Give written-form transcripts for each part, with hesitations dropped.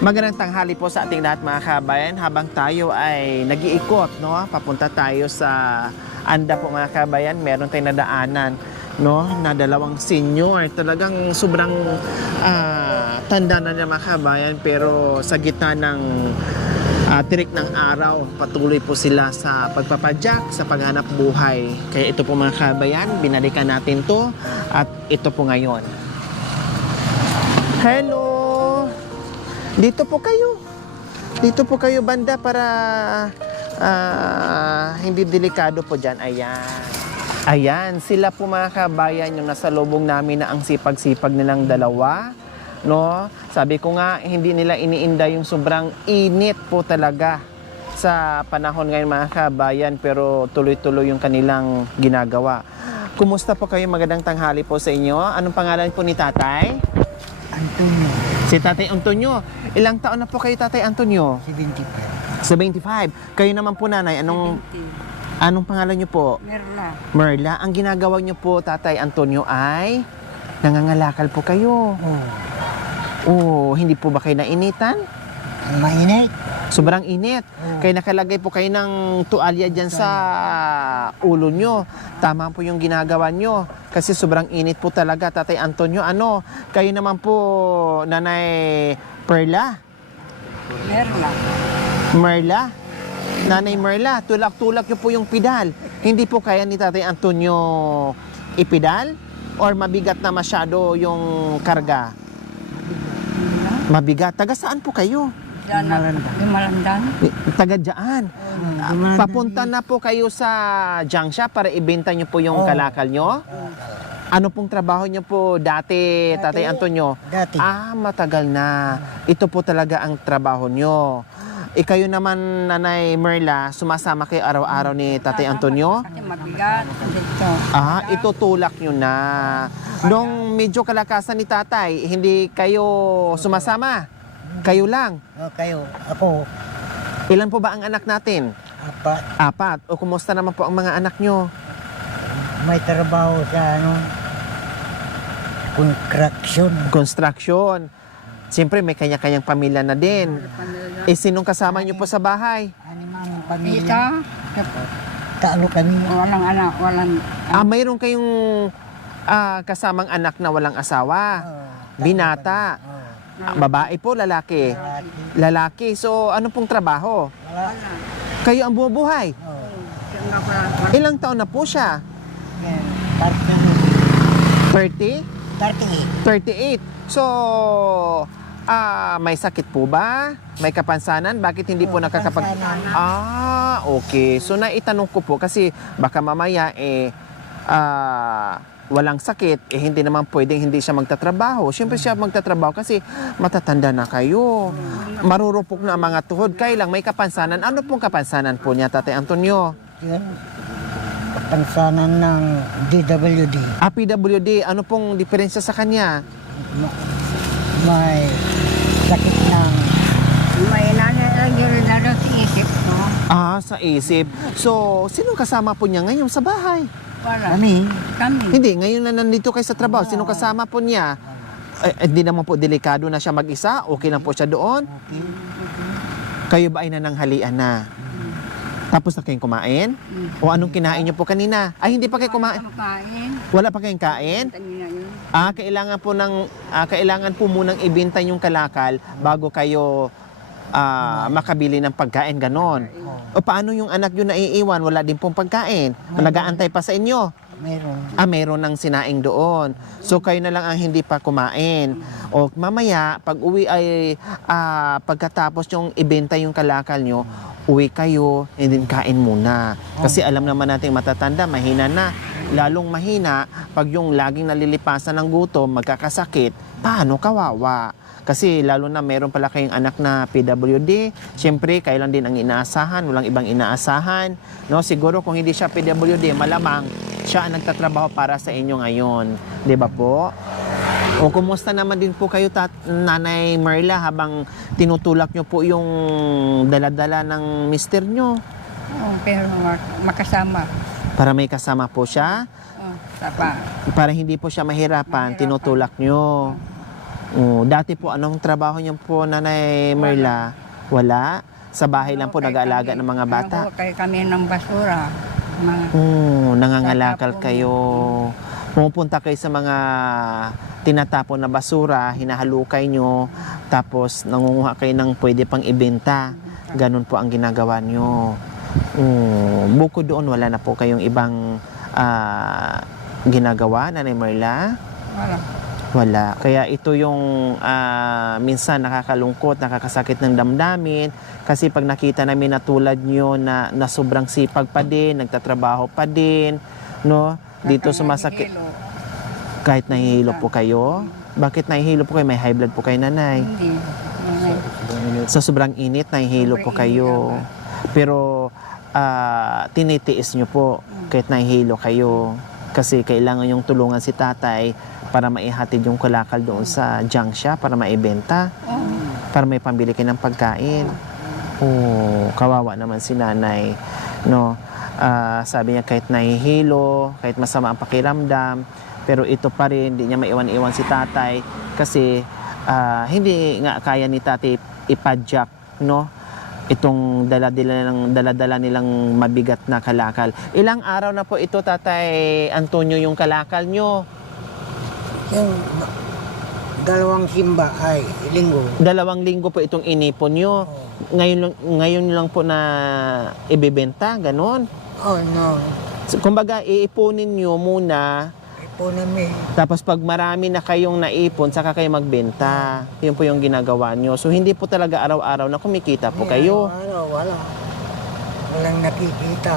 Magandang tanghali po sa ating lahat mga kabayan. Habang tayo ay nag-iikot, no? Papunta tayo sa Anda po mga kabayan. Meron tayong nadaanan, no? Na dalawang senior. Talagang sobrang tanda na niya mga kabayan. Pero sa gitna ng tirik ng araw, patuloy po sila sa pagpapadyak, sa paghanap buhay. Kaya ito po mga kabayan, binalikan natin to. At ito po ngayon. Hello! Dito po kayo. Dito po kayo banda para hindi delikado po dyan. Ayan. Ayan, sila po mga kabayan yung nasa lubong namin na ang sipag-sipag nilang dalawa. No? Sabi ko nga, hindi nila iniinda yung sobrang init po talaga sa panahon ngayon mga kabayan, pero tuloy-tuloy yung kanilang ginagawa. Kumusta po kayo? Magandang tanghali po sa inyo. Anong pangalan po ni tatay? Antonio. Si Tatay Antonio. Ilang taon na po kayo, Tatay Antonio? 75. 75. Kayo naman po, nanay. Anong pangalan niyo po? Merla. Merla. Ang ginagawa niyo po, Tatay Antonio, ay nangangalakal po kayo. Oh, hindi po ba kayo nainitan? Mainit. Sobrang init. Kaya nakalagay po kayo ng tuwalya dyan sa ulo nyo. Tama po yung ginagawa nyo. Kasi sobrang init po talaga, Tatay Antonio. Ano? Kayo naman po, Nanay Perla? Merla. Merla? Nanay Merla, tulak-tulak nyo po yung pedal. Hindi po kaya ni Tatay Antonio ipedal? Or mabigat na masyado yung karga? Mabigat. Taga saan po kayo? Malandan. Taga dyan. Papunta na po kayo sa Jiangxia para ibenta nyo po yung kalakal nyo? Ano pong trabaho nyo po dati, Tatay Antonio? Dati. Matagal na. Ito po talaga ang trabaho nyo. Kayo naman, Nanay Merla, sumasama kayo araw-araw ni Tatay Antonio? Kasi mabigat. Dito. Itutulak nyo na. Nung medyo kalakasan ni Tatay, hindi kayo sumasama? Kayo lang? Kayo. Ako. Ilan po ba ang anak natin? 4. 4. O kumusta naman po ang mga anak nyo? May trabaho sa construction. Siyempre may kanya-kanyang pamilya na din. Sinong kasama nyo po sa bahay? Animang pamilya. Talo kami. Walang anak. Walang... Mayroon kayong kasamang anak na walang asawa. Binata. Babae po, lalaki? Lalaki. So, ano pong trabaho? Kayo ang bumubuhay? Ilang taon na po siya? 30? 38. So, may sakit po ba? May kapansanan? Bakit hindi po nakakapag... Okay. So, naitanong ko po kasi baka mamaya walang sakit, hindi naman pwedeng hindi siya magtatrabaho. Siyempre siya magtatrabaho kasi matatanda na kayo. Marurupok na ang mga tuhod. Kailang may kapansanan. Ano pong kapansanan po niya, Tatay Antonio? Kapansanan ng DWD. PWD. Ano pong diferensya sa kanya? May sakit ng... May nangyari sa isip, no? Sa isip. So, sinong kasama po niya ngayon sa bahay? Kami. Hindi, ngayon na nandito kayo sa trabaho. Sinong kasama po niya? Hindi naman po delikado na siya mag-isa? Okay lang po siya doon? Kayo ba ay nananghalian na? Tapos na kayong kumain? O anong kinain niyo po kanina? Hindi pa kayo kumain? Wala pa kayong kain? Kailangan po munang ibenta yung kalakal bago kayo makabili ng pagkain, ganon. O paano yung anak yun naiiwan? Wala din pong pagkain. Nag-aantay pa sa inyo? Meron. Meron ng sinaing doon. So kayo na lang ang hindi pa kumain. O mamaya, pag uwi ay pagkatapos yung ibenta yung kalakal nyo, uwi kayo, and then kain muna. Kasi alam naman natin matatanda, mahina na. Lalong mahina, pag yung laging nalilipasan ng gutom, magkakasakit, paano kawawa? Kasi lalo na meron pala kayong anak na PWD, siyempre kayo lang din ang inaasahan, walang ibang inaasahan. No, siguro kung hindi siya PWD, malamang siya ang nagtatrabaho para sa inyo ngayon. 'Di ba po? O kumusta naman din po kayo, Nanay Merla, habang tinutulak nyo po yung dala-dala ng mister nyo? Pero makasama. Para may kasama po siya? Para hindi po siya mahirapan, tinutulak nyo. Oh, dati po, anong trabaho niyo po, Nanay Merla? Wala? Sa bahay lang po nag-aalaga ng mga bata? Kaya kami ng basura. Mga, Nangangalakal Tatapon. kayo. Pumupunta kayo sa mga tinatapon na basura, hinahalukay nyo, tapos nangunguha kayo ng pwede pang ibenta. Ganun po ang ginagawa nyo. Bukod doon, wala na po kayong ibang ginagawa, Nanay Merla? wala. Wala. Kaya ito yung minsan nakakalungkot, nakakasakit ng damdamin. Kasi pag nakita namin na tulad nyo na sobrang sipag pa din, nagtatrabaho pa din, no? Dito sumasakit. Kahit nahihilo po kayo? Bakit nahihilo po kayo? May high blood po kayo, Nanay? Hindi. Sa sobrang init, nahihilo po kayo. Pero tinitiis nyo po kahit nahihilo kayo. Kasi kailangan yung tulungan si tatay para maihatid yung kalakal doon sa junk shop para maibenta. Para may pambili kayo ng pagkain. Kawawa naman si nanay. No? Sabi niya kahit nahihilo, kahit masama ang pakiramdam, pero ito pa rin, hindi niya maiwan-iwan si tatay kasi hindi nga kaya ni tatay ipadyak, no? Itong dala-dala nilang mabigat na kalakal. Ilang araw na po ito, Tatay Antonio, yung kalakal nyo? Yung 2 simba ay linggo. 2 linggo po itong inipon nyo. Ngayon lang po na ibebenta, ganon. Oh no. So, kumbaga, iipunin nyo muna, Ipo namin. tapos pag marami na kayong naipon, saka kayo magbenta. Yun po yung ginagawa nyo. So, hindi po talaga araw-araw na kumikita po kayo. Wala. Walang nakikita.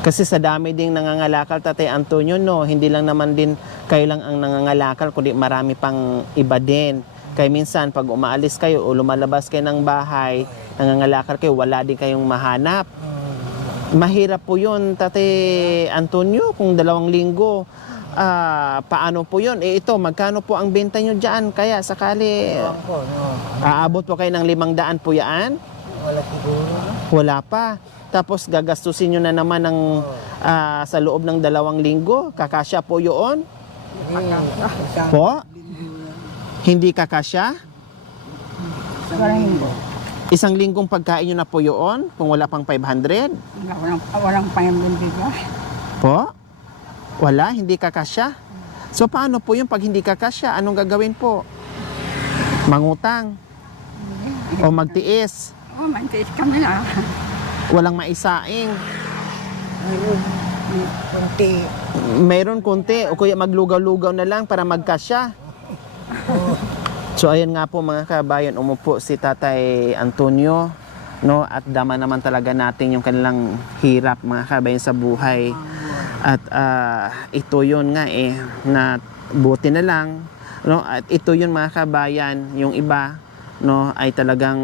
Kasi sa dami ding nangangalakal, Tatay Antonio, no? Hindi lang naman din kayo lang ang nangangalakal, kundi marami pang iba din. Kaya minsan, pag umaalis kayo o lumalabas kayo ng bahay, nangangalakal kayo, wala din kayong mahanap. Mahirap po yun, Tatay Antonio, kung 2 linggo. Paano po yun? Ito, magkano po ang benta nyo dyan? Kaya sakali, Ewan ko, no. aabot po kayo ng 500 po yan? Wala siguro. Wala pa. Tapos gagastusin nyo na naman ng, sa loob ng 2 linggo. Kakasya po yun? Isang Po? Hindi kakasya? Isang linggong pagkain nyo na po yun? Kung wala pang 500? Walang payambindiga. Po? Wala? Hindi kakasya? So paano po yun pag hindi kakasya? Anong gagawin po? Mangutang? O magtiis? Mantis kami na. Walang maisaing? kunti. Mayroon konti o kuya maglugaw-lugaw na lang para magkasya. So ayan nga po mga kabayan, umupo si Tatay Antonio, no, at dama naman talaga natin yung kanilang hirap mga kabayan sa buhay. At ito yun nga na buti na lang, no, at ito yun mga kabayan, yung iba, no, ay talagang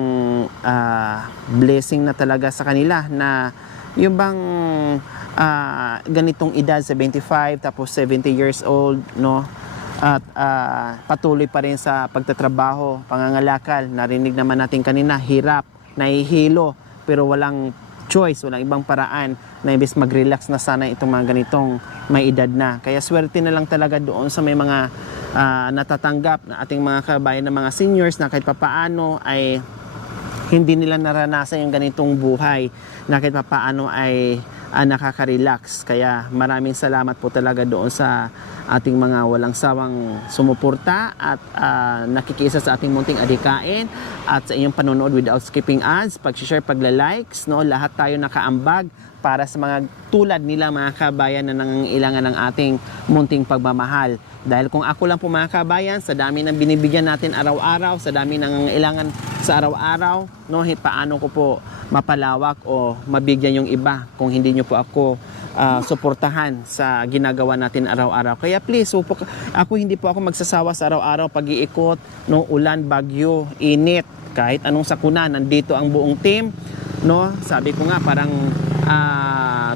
blessing na talaga sa kanila na yung bang ganitong edad, 75 tapos 70 years old, no, at patuloy pa rin sa pagtatrabaho, pangangalakal. Narinig naman natin kanina, hirap, nahihilo, pero walang choice, walang ibang paraan na imbes mag-relax na sana itong mga ganitong may edad na. Kaya swerte na lang talaga doon sa may mga natatanggap na ating mga kabayan na mga seniors na kahit papaano ay hindi nila naranasan yung ganitong buhay, na kahit papaano ay nakaka-relax. Kaya maraming salamat po talaga doon sa ating mga walang sawang sumuporta at nakikiisa sa ating munting adhikain at sa inyong panonood without skipping ads, pag-share, pagla-likes, no, lahat tayo nakaambag para sa mga tulad nila mga kabayan na nangangailangan ng ating munting pagmamahal. Dahil kung ako lang po mga kabayan, sa dami ng binibigyan natin araw-araw, sa dami ng nangangailangan sa araw-araw, no, paano ko po mapalawak o mabigyan yung iba kung hindi nyo po ako suportahan sa ginagawa natin araw-araw. Kaya please, ako hindi po ako magsasawa sa araw-araw pag-iikot, no, ulan, bagyo, init, kahit anong sakuna, nandito ang buong team, no. Sabi ko nga parang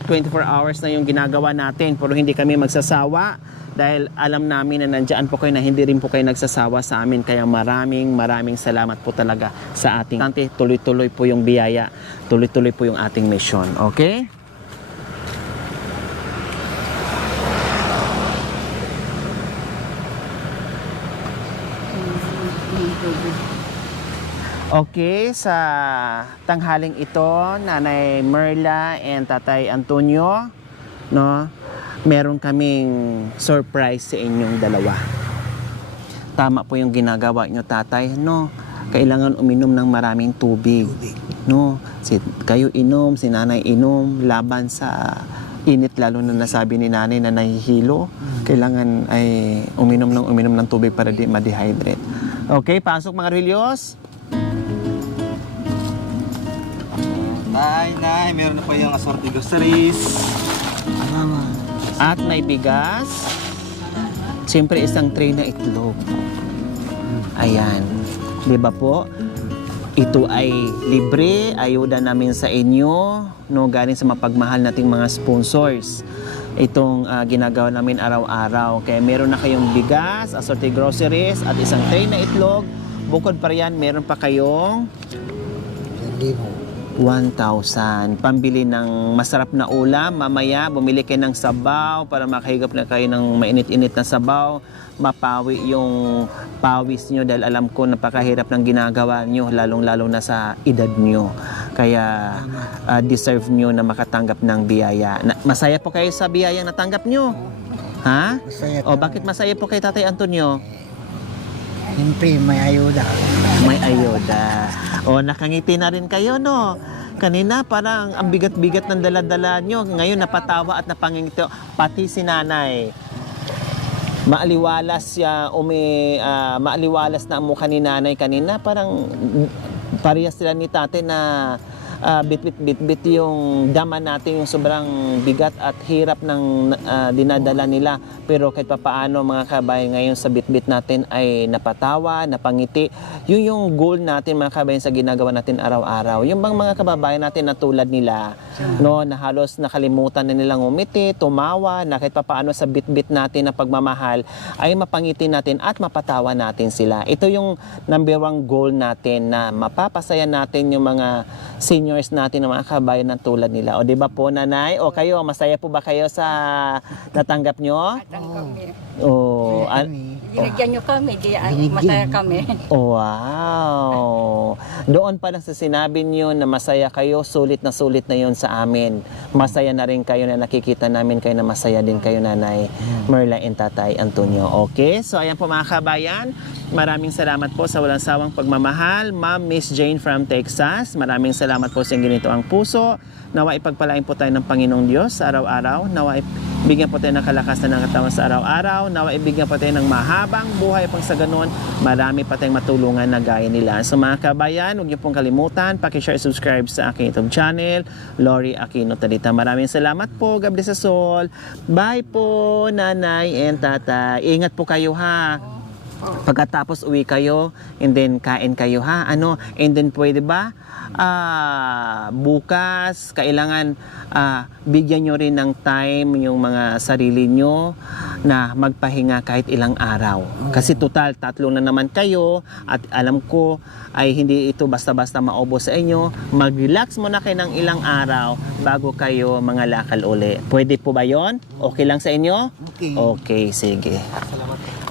24 hours na yung ginagawa natin, pero hindi kami magsasawa dahil alam namin na nandiyan po kayo, na hindi rin po kayo nagsasawa sa amin. Kaya maraming salamat po talaga sa ating tuloy-tuloy po yung biyaya, tuloy-tuloy po yung ating mission. Okay? yung tubig. Okay, sa tanghaling ito, Nanay Merla and Tatay Antonio, no, meron kaming surprise sa inyong dalawa. Tama po yung ginagawa nyo, Tatay, no? Kailangan uminom ng maraming tubig, no? Kayo inom, si Nanay inom, laban sa init, lalo na nasabi ni Nanay na nahihilo. Kailangan ay uminom ng tubig para di ma-dehydrate. Okay, pasok mga Relios. Nay, meron na po yung assorted groceries. At may bigas. Siyempre isang tray na itlog. Ayan. Di ba po? Ito ay libre. Ayuda namin sa inyo. No, galing sa mapagmahal nating mga sponsors. Itong ginagawa namin araw-araw. Kaya meron na kayong bigas, assorted groceries, at isang tray na itlog. Bukod pa riyan, meron pa kayong 1,000. Pambili ng masarap na ulam. Mamaya, bumili kayo ng sabaw para makahigap na kayo ng mainit-init na sabaw. Mapawi yung pawis nyo dahil alam ko napakahirap ng ginagawa nyo, lalong-lalo na sa edad nyo. Kaya deserve nyo na makatanggap ng biyaya. Masaya po kayo sa biyayang natanggap nyo? Ha? Masaya O bakit masaya po kay Tatay Antonio? Siyempre, may ayuda. May ayuda. O, nakangiti na rin kayo, no? Kanina, parang ang bigat-bigat ng dala-dala nyo. Ngayon, napatawa at napangingiti. Pati si Nanay. Maaliwalas maaliwalas na ang mukha ni Nanay kanina. Parang parehas sila ni Tate na bit-bit yung dama natin, yung sobrang bigat at hirap ng dinadala nila. Pero kahit papaano mga kabayan, ngayon sa bit-bit natin ay napatawa, napangiti. Yun yung goal natin mga kabayan sa ginagawa natin araw-araw. Yung bang mga kababayan natin na tulad nila, no, na halos nakalimutan na nilang umiti, tumawa, na kahit papaano sa bit-bit natin na pagmamahal ay mapangiti natin at mapatawa natin sila. Ito yung number one goal natin, na mapapasaya natin yung mga seniors natin, ng mga kabayan na tulad nila. O di ba po, Nanay? O kayo, masaya po ba kayo sa natanggap nyo? O, Binigyan nyo kami, masaya kami. wow! Doon pa lang sa sinabi nyo na masaya kayo, sulit na yun sa amin. Masaya na rin kayo na nakikita namin kayo na masaya din kayo, Nanay Merla and Tatay Antonio. Okay? So, ayan po mga kabayan. Maraming salamat po sa walang sawang pagmamahal. Ma'am Miss Jane from Texas, maraming salamat po sa ginito ang puso. Nawa ipagpalain po tayo ng Panginoong Diyos sa araw-araw. Nawa ibigyan po tayo ng kalakasan ng katawan sa araw-araw. Nawa ibigyan po tayo ng mahabang buhay pang sa ganun. Marami pa tayong matulungan na gaya nila. So mga kabayan, huwag niyo pong kalimutan, paki-share, subscribe sa aking YouTube channel, Lori Aquino Talita. Maraming salamat po. God bless us all. Bye po, Nanay and Tatay. Ingat po kayo, ha. Pagkatapos uwi kayo, and then kain kayo, ha? And then pwede ba? Bukas, kailangan bigyan nyo rin ng time yung mga sarili nyo na magpahinga kahit ilang araw. Kasi total, 3 na naman kayo at alam ko ay hindi ito basta-basta maubos sa inyo. Mag-relax muna kayo ng ilang araw bago kayo mga lakal uli. Pwede po ba yon? Okay lang sa inyo? Okay. Okay, sige. Salamat.